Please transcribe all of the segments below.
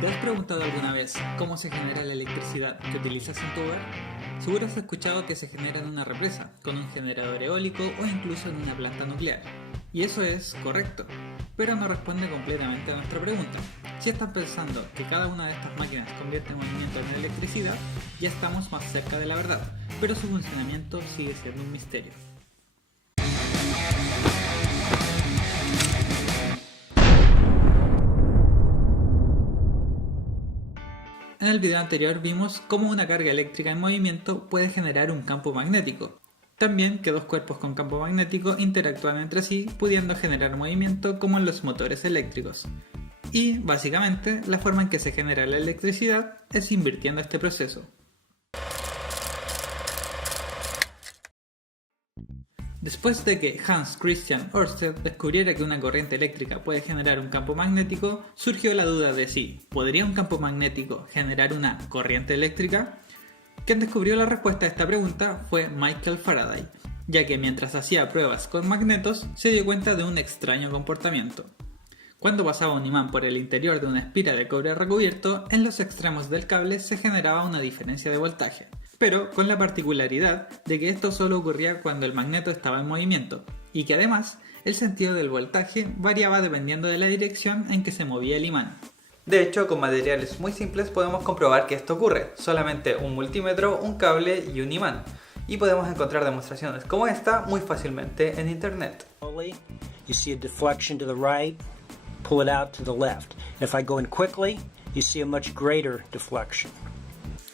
¿Te has preguntado alguna vez cómo se genera la electricidad que utilizas en tu hogar? Seguro has escuchado que se genera en una represa, con un generador eólico o incluso en una planta nuclear. Y eso es correcto, pero no responde completamente a nuestra pregunta. Si estás pensando que cada una de estas máquinas convierte movimiento en electricidad, ya estamos más cerca de la verdad, pero su funcionamiento sigue siendo un misterio. En el video anterior vimos cómo una carga eléctrica en movimiento puede generar un campo magnético. También que dos cuerpos con campo magnético interactúan entre sí, pudiendo generar movimiento como en los motores eléctricos. Y, básicamente, la forma en que se genera la electricidad es invirtiendo este proceso. Después de que Hans Christian Ørsted descubriera que una corriente eléctrica puede generar un campo magnético, surgió la duda de si ¿podría un campo magnético generar una corriente eléctrica? Quien descubrió la respuesta a esta pregunta fue Michael Faraday, ya que mientras hacía pruebas con magnetos se dio cuenta de un extraño comportamiento. Cuando pasaba un imán por el interior de una espira de cobre recubierto, en los extremos del cable se generaba una diferencia de voltaje, pero con la particularidad de que esto solo ocurría cuando el magneto estaba en movimiento, y que además el sentido del voltaje variaba dependiendo de la dirección en que se movía el imán. De hecho, con materiales muy simples podemos comprobar que esto ocurre, solamente un multímetro, un cable y un imán, y podemos encontrar demostraciones como esta muy fácilmente en internet. You see a deflection to the right, pull it out to the left. If I go in quickly, you see a much greater deflection.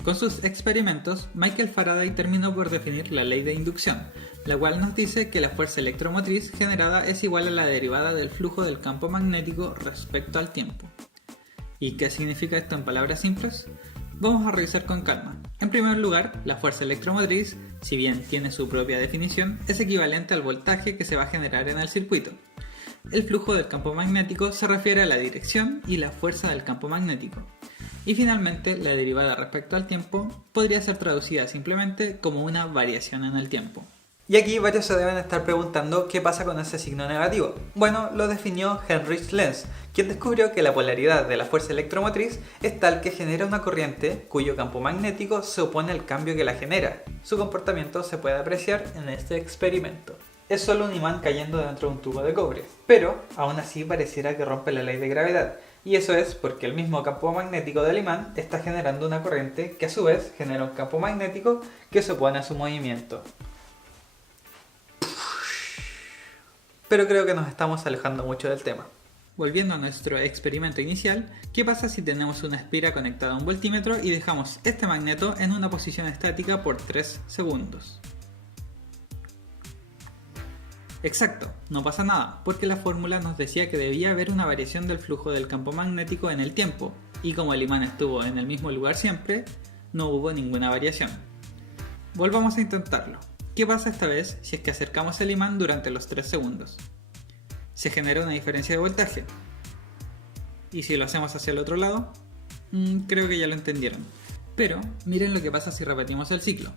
Con sus experimentos, Michael Faraday terminó por definir la ley de inducción, la cual nos dice que la fuerza electromotriz generada es igual a la derivada del flujo del campo magnético respecto al tiempo. ¿Y qué significa esto en palabras simples? Vamos a revisar con calma. En primer lugar, la fuerza electromotriz, si bien tiene su propia definición, es equivalente al voltaje que se va a generar en el circuito. El flujo del campo magnético se refiere a la dirección y la fuerza del campo magnético. Y finalmente, la derivada respecto al tiempo podría ser traducida simplemente como una variación en el tiempo. Y aquí varios se deben estar preguntando qué pasa con ese signo negativo. Bueno, lo definió Heinrich Lenz, quien descubrió que la polaridad de la fuerza electromotriz es tal que genera una corriente cuyo campo magnético se opone al cambio que la genera. Su comportamiento se puede apreciar en este experimento. Es solo un imán cayendo dentro de un tubo de cobre, pero aún así pareciera que rompe la ley de gravedad. Y eso es porque el mismo campo magnético del imán está generando una corriente que a su vez genera un campo magnético que se opone a su movimiento. Pero creo que nos estamos alejando mucho del tema. Volviendo a nuestro experimento inicial, ¿qué pasa si tenemos una espira conectada a un voltímetro y dejamos este magneto en una posición estática por 3 segundos? Exacto, no pasa nada, porque la fórmula nos decía que debía haber una variación del flujo del campo magnético en el tiempo, y como el imán estuvo en el mismo lugar siempre, no hubo ninguna variación. Volvamos a intentarlo. ¿Qué pasa esta vez si es que acercamos el imán durante los 3 segundos? Se genera una diferencia de voltaje. ¿Y si lo hacemos hacia el otro lado? Creo que ya lo entendieron. Pero miren lo que pasa si repetimos el ciclo.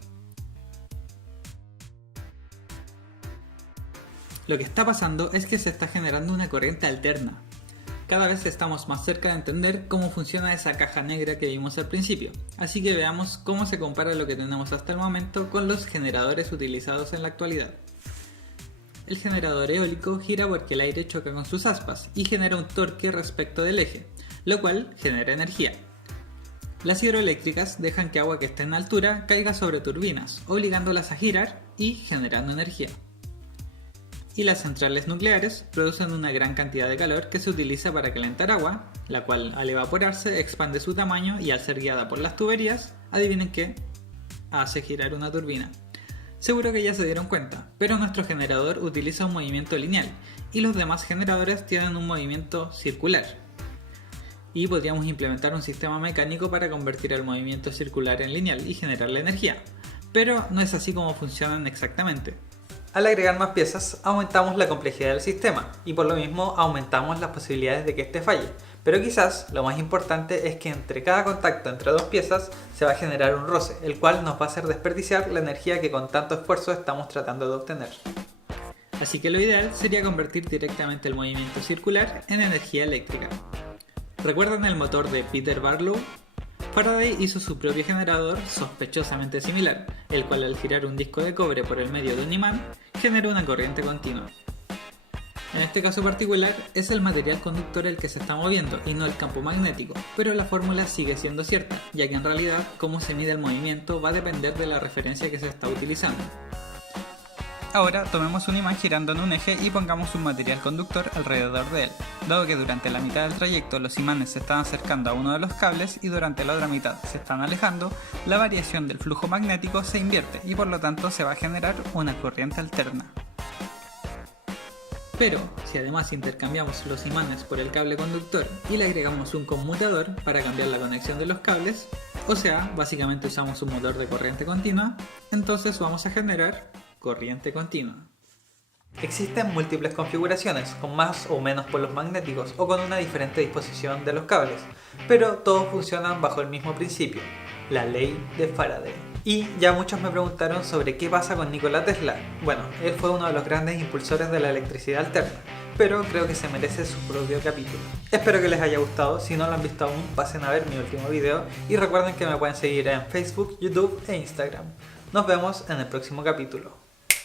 Lo que está pasando es que se está generando una corriente alterna. Cada vez estamos más cerca de entender cómo funciona esa caja negra que vimos al principio, así que veamos cómo se compara lo que tenemos hasta el momento con los generadores utilizados en la actualidad. El generador eólico gira porque el aire choca con sus aspas y genera un torque respecto del eje, lo cual genera energía. Las hidroeléctricas dejan que agua que esté en altura caiga sobre turbinas, obligándolas a girar y generando energía. Y las centrales nucleares producen una gran cantidad de calor que se utiliza para calentar agua, la cual al evaporarse expande su tamaño y al ser guiada por las tuberías, adivinen qué, hace girar una turbina. Seguro que ya se dieron cuenta, pero nuestro generador utiliza un movimiento lineal y los demás generadores tienen un movimiento circular. Y podríamos implementar un sistema mecánico para convertir el movimiento circular en lineal y generar la energía, pero no es así como funcionan exactamente. Al agregar más piezas, aumentamos la complejidad del sistema y por lo mismo aumentamos las posibilidades de que este falle. Pero quizás lo más importante es que entre cada contacto entre dos piezas se va a generar un roce, el cual nos va a hacer desperdiciar la energía que con tanto esfuerzo estamos tratando de obtener. Así que lo ideal sería convertir directamente el movimiento circular en energía eléctrica. ¿Recuerdan el motor de Peter Barlow? Faraday hizo su propio generador sospechosamente similar, el cual al girar un disco de cobre por el medio de un imán, genera una corriente continua. En este caso particular, es el material conductor el que se está moviendo y no el campo magnético, pero la fórmula sigue siendo cierta, ya que en realidad cómo se mide el movimiento va a depender de la referencia que se está utilizando. Ahora tomemos un imán girando en un eje y pongamos un material conductor alrededor de él. Dado que durante la mitad del trayecto los imanes se están acercando a uno de los cables y durante la otra mitad se están alejando, la variación del flujo magnético se invierte y por lo tanto se va a generar una corriente alterna. Pero, si además intercambiamos los imanes por el cable conductor y le agregamos un conmutador para cambiar la conexión de los cables, o sea, básicamente usamos un motor de corriente continua, entonces vamos a generar corriente continua. Existen múltiples configuraciones, con más o menos polos magnéticos o con una diferente disposición de los cables, pero todos funcionan bajo el mismo principio, la ley de Faraday. Y ya muchos me preguntaron sobre qué pasa con Nikola Tesla. Bueno, él fue uno de los grandes impulsores de la electricidad alterna, pero creo que se merece su propio capítulo. Espero que les haya gustado, si no lo han visto aún, pasen a ver mi último video y recuerden que me pueden seguir en Facebook, YouTube e Instagram. Nos vemos en el próximo capítulo.